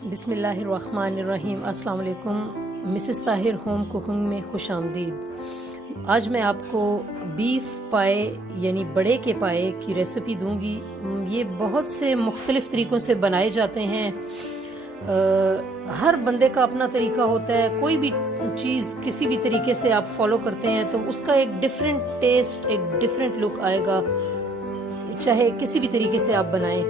बिस्मिल्लाहिर्रहमानिर्रहीम। अस्सलाम वालेकुम। मिसेस ताहिर होम कुकिंग में खुश आमदीद। आज मैं आपको बीफ पाए यानी बड़े के पाए की रेसिपी दूंगी। ये बहुत से मुख्तलिफ तरीक़ों से बनाए जाते हैं। हर बंदे का अपना तरीका होता है। कोई भी चीज़ किसी भी तरीके से आप फॉलो करते हैं तो उसका एक डिफरेंट टेस्ट, एक डिफरेंट लुक आएगा, चाहे किसी भी तरीके से आप बनाएं।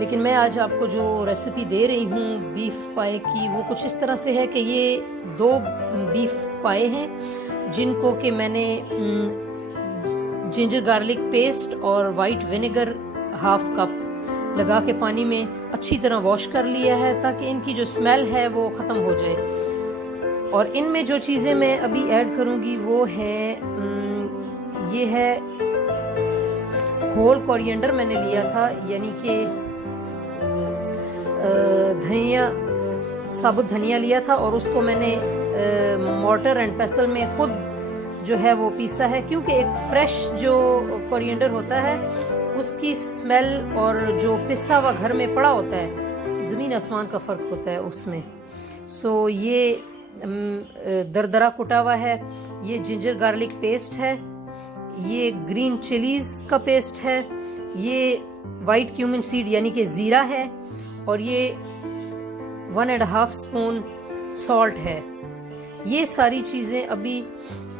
लेकिन मैं आज आपको जो रेसिपी दे रही हूँ बीफ पाए की, वो कुछ इस तरह से है कि ये 2 बीफ पाए हैं जिनको कि मैंने जिंजर गार्लिक पेस्ट और वाइट विनेगर हाफ कप लगा के पानी में अच्छी तरह वॉश कर लिया है ताकि इनकी जो स्मेल है वो ख़त्म हो जाए। और इनमें जो चीज़ें मैं अभी ऐड करूँगी वो है ये है होल कोरिएंडर मैंने लिया था, यानी कि धनिया, साबुत धनिया लिया था और उसको मैंने मोर्टर एंड पेसल में खुद जो है वो पीसा है, क्योंकि एक फ्रेश जो कोरिएंडर होता है उसकी स्मेल और जो पिसा हुआ घर में पड़ा होता है, ज़मीन आसमान का फ़र्क होता है उसमें। सो ये दरदरा कुटा हुआ है, ये जिंजर गार्लिक पेस्ट है, ये ग्रीन चिलीज का पेस्ट है, ये वाइट क्यूमिन सीड यानी कि ज़ीरा है, और ये 1.5 स्पून सॉल्ट है। ये सारी चीज़ें अभी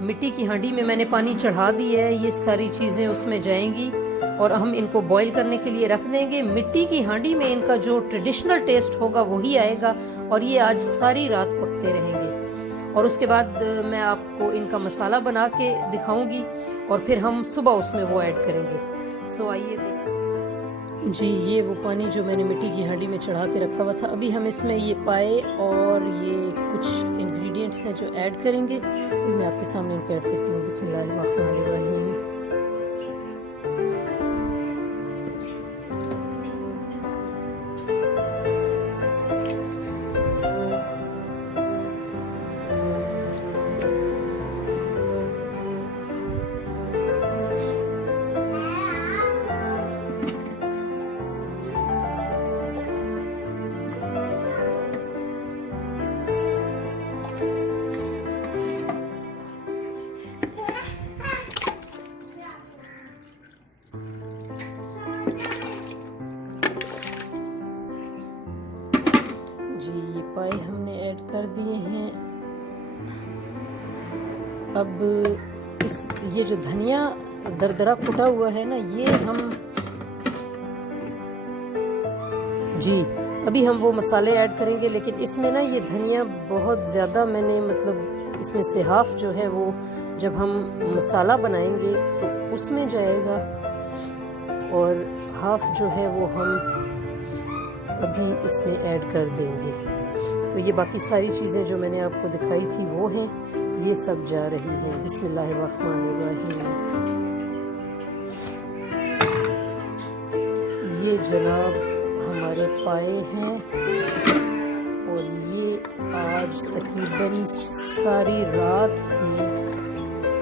मिट्टी की हांडी में मैंने पानी चढ़ा दी है, ये सारी चीज़ें उसमें जाएंगी और हम इनको बॉईल करने के लिए रख देंगे। मिट्टी की हांडी में इनका जो ट्रेडिशनल टेस्ट होगा वही आएगा और ये आज सारी रात पकते रहेंगे। और उसके बाद मैं आपको इनका मसाला बना के दिखाऊंगी और फिर हम सुबह उसमें वो ऐड करेंगे। सो आइए देखिए जी, ये वो पानी जो मैंने मिट्टी की हांडी में चढ़ा के रखा हुआ था, अभी हम इसमें ये पाए और ये कुछ इंग्रेडिएंट्स हैं जो ऐड करेंगे। अभी मैं आपके सामने इनको ऐड करती हूँ। बिस्मिल्लाहिर्रहमानिर्रहीम। जी, ये पाए हमने ऐड कर दिए हैं। अब ये जो धनिया दरदरा कुटा हुआ है ना, ये हम जी अभी हम वो मसाले ऐड करेंगे। लेकिन इसमें ना ये धनिया बहुत ज़्यादा मैंने मतलब इसमें से हाफ जो है वो जब हम मसाला बनाएंगे तो उसमें जाएगा और हाफ जो है वो हम अभी इसमें ऐड कर देंगे। तो ये बाकी सारी चीज़ें जो मैंने आपको दिखाई थी वो हैं, ये सब जा रही हैं। बिस्मिल्लाहिर्रहमानिर्रहीम। ये जनाब हमारे पाए हैं और ये आज तकरीबन सारी रात ही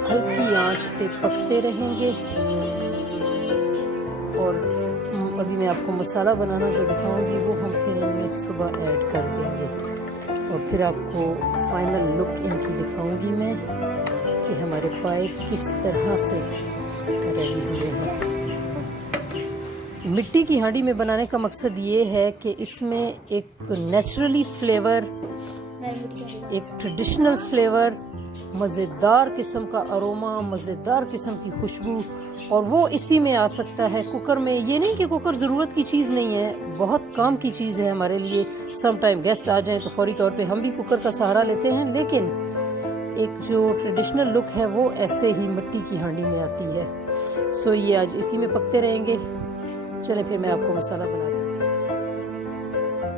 हल्की आंच पे पकते रहेंगे। और अभी मैं आपको मसाला बनाना जो दिखाऊंगी वो हम फिर इनमें सुबह ऐड कर देंगे और फिर आपको फाइनल लुक इनकी दिखाऊंगी मैं कि हमारे पाए किस तरह से रेडी हुए हैं। मिट्टी की हांडी में बनाने का मकसद ये है कि इसमें एक नेचुरली फ्लेवर, एक ट्रेडिशनल फ्लेवर, मज़ेदार किस्म का अरोमा, मज़ेदार किस्म की खुशबू, और वो इसी में आ सकता है। कुकर में ये नहीं कि कुकर ज़रूरत की चीज़ नहीं है, बहुत काम की चीज़ है हमारे लिए। सम टाइम गेस्ट आ जाएं तो फौरी तौर पे हम भी कुकर का सहारा लेते हैं, लेकिन एक जो ट्रेडिशनल लुक है वो ऐसे ही मिट्टी की हांडी में आती है। सो ये आज इसी में पकते रहेंगे। चलें फिर मैं आपको मसाला बना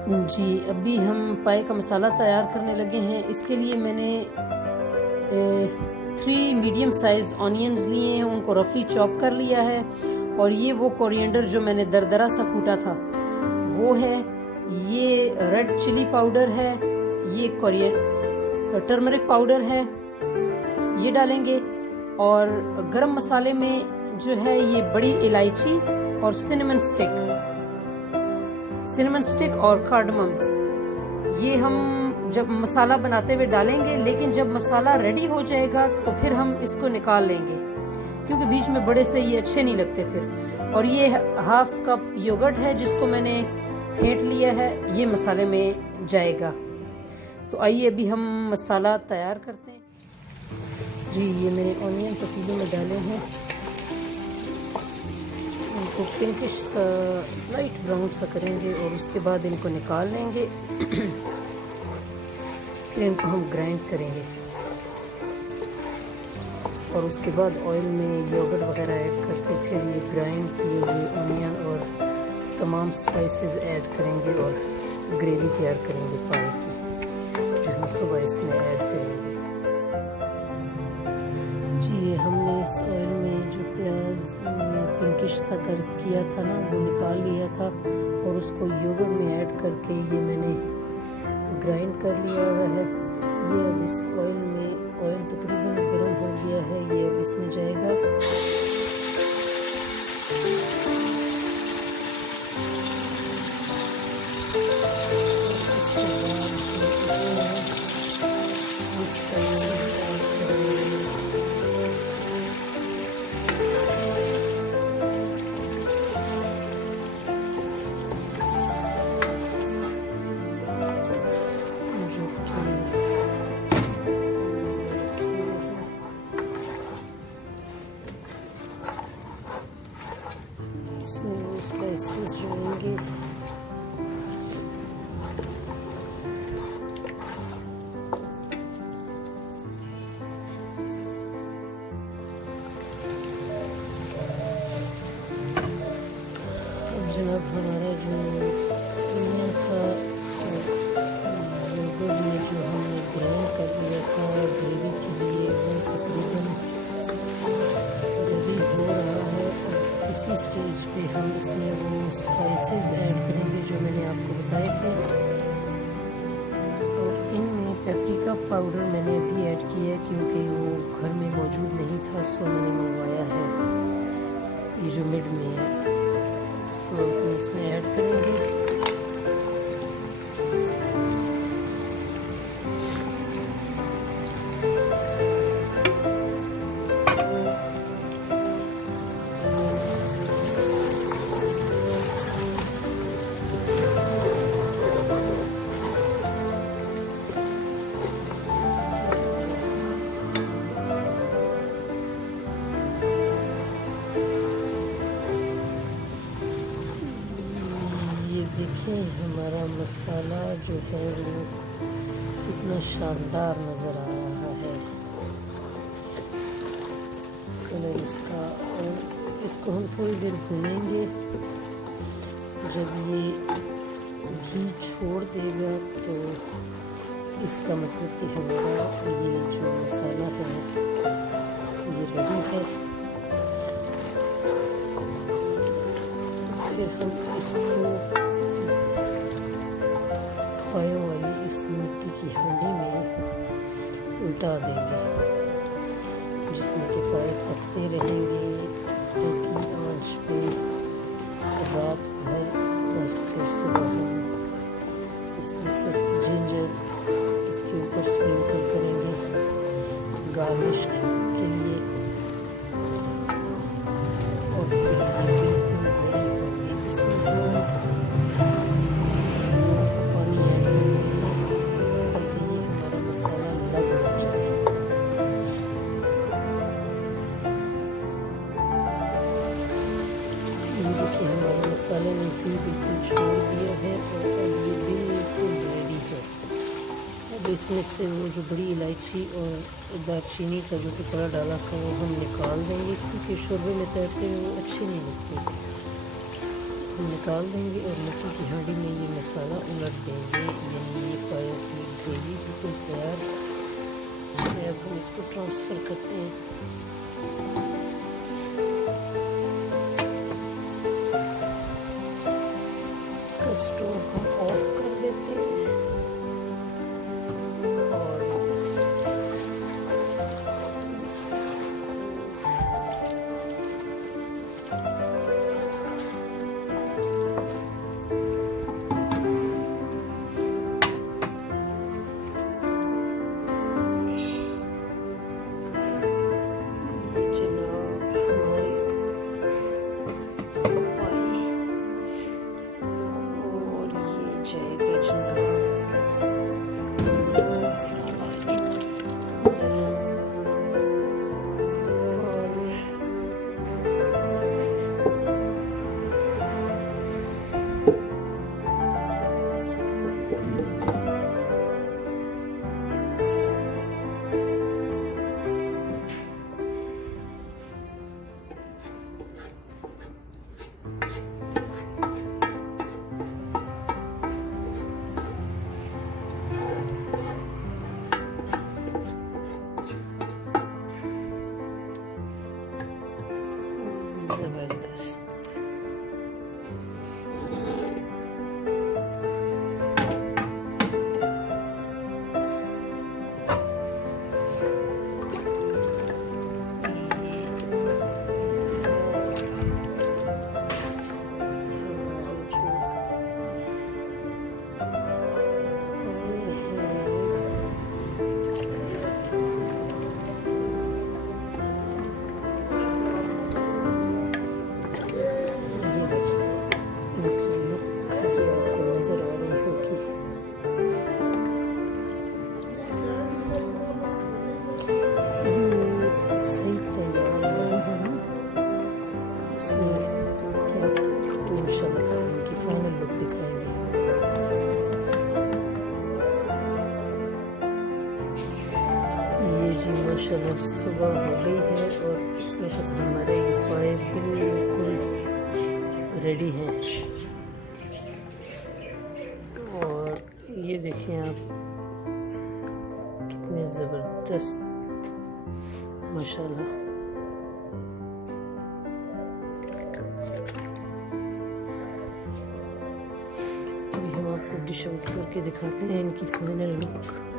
दूँ। जी, अभी हम पाए का मसाला तैयार करने लगे हैं। इसके लिए मैंने 3 मीडियम साइज ऑनियंस लिए हैं, उनको रफली चॉप कर लिया है। और ये वो कोरिएंडर जो मैंने दरदरा सा कूटा था वो है, ये रेड चिली पाउडर है, ये टर्मरिक पाउडर है, ये डालेंगे। और गरम मसाले में जो है ये बड़ी इलायची और सिनेमन स्टिक और कार्डमम्स, ये हम जब मसाला बनाते हुए डालेंगे, लेकिन जब मसाला रेडी हो जाएगा तो फिर हम इसको निकाल लेंगे, क्योंकि बीच में बड़े से ये अच्छे नहीं लगते फिर। और ये हाफ कप योगर्ट है जिसको मैंने फेंट लिया है, ये मसाले में जाएगा। तो आइए अभी हम मसाला तैयार करते हैं। जी ये मैंने ऑनियन पतीले में डाले हैं, इनको पिंकिश सा लाइट ब्राउन सा करेंगे और उसके बाद इनको निकाल लेंगे। फिर इनको हम ग्राइंड करेंगे और उसके बाद ऑयल में योगर्ट वगैरह ऐड करके फिर ये ग्राइंड किए हुए ऑनियन और तमाम स्पाइसेस ऐड करेंगे और ग्रेवी तैयार करेंगे पाए की, जो हम सुबह इसमें ऐड करेंगे। जी हमने इस ऑयल में जो प्याज पिंकिश सा कर किया था ना, वो निकाल लिया था और उसको योगर्ट में ऐड करके ये मैंने ग्राइंड कर लिया हुआ है। ये अब इस ऑयल में, ऑयल तकरीबन गर्म हो गया है, ये अब इसमें जाएगा। इसके बाद इसमें इसमें वो स्पाइसेस जाएंगे। अब जनाब हमारा जो धनिया था योगर्ट में जो हमने ग्राइंड कर लिया था ग्रेवी के लिए, वो तकरीबन रेडी हो रहा है। इसी स्टेज पे हम इसमें वो स्पाइसेस ऐड करेंगे जो मैंने आपको बताए थे। और इनमें पेपरिका पाउडर मैंने अभी ऐड किया है क्योंकि वो घर में मौजूद नहीं था, सो मैंने मंगवाया है, ये जो मिड में है। सो हम इसमें ऐड करेंगे। देखिए हमारा मसाला जो है वो कितना शानदार नज़र आ रहा है कलर इसका। और इसको हम थोड़ी देर भूनेंगे। जब ये घी छोड़ देगा तो इसका मतलब कि हमारा ये जो मसाला है ये रेडी है। फिर हम इसको पायों वाली इस मिट्टी की हांडी में उल्टा देंगे, जिसमें कि पाए पकते रहेंगे हल्की आंच पे रात भर। बस फिर सुबह हम इसमें से जिंजर इसके ऊपर स्प्रिंकल करेंगे गार्निश के लिए। और इसमें मसाले ने घी बिल्कुल छोड़ दिया है और अब ये बिल्कुल रेडी है। अब इसमें से वो जो बड़ी इलायची और दालचीनी का जो टुकड़ा डाला था वो हम निकाल देंगे, क्योंकि शोरबे में तैरते हुए वो अच्छे नहीं लगते। हम निकाल देंगे और मिट्टी की हांडी में ये मसाला उलट देंगे। यानी ये पाया की ग्रेवी बिल्कुल तैयार है। अब हम इसको ट्रांसफ़र करते हैं। स्टोव हम ऑफ कर देते हैं और जाएगा जनाब। जबरदस्त। सही तैयार नहीं है ना, इसलिए आपको इंशाल्लाह इनकी फाइनल लुक दिखाएंगे। ये जी माशाल्लाह सुबह हो गई है और इस वक्त हमारे ये पाए बिल्कुल रेडी हैं। और ये देखें आप कितने ज़बरदस्त माशाल्लाह। अभी हम आपको डिश आउट करके दिखाते हैं इनकी फाइनल लुक।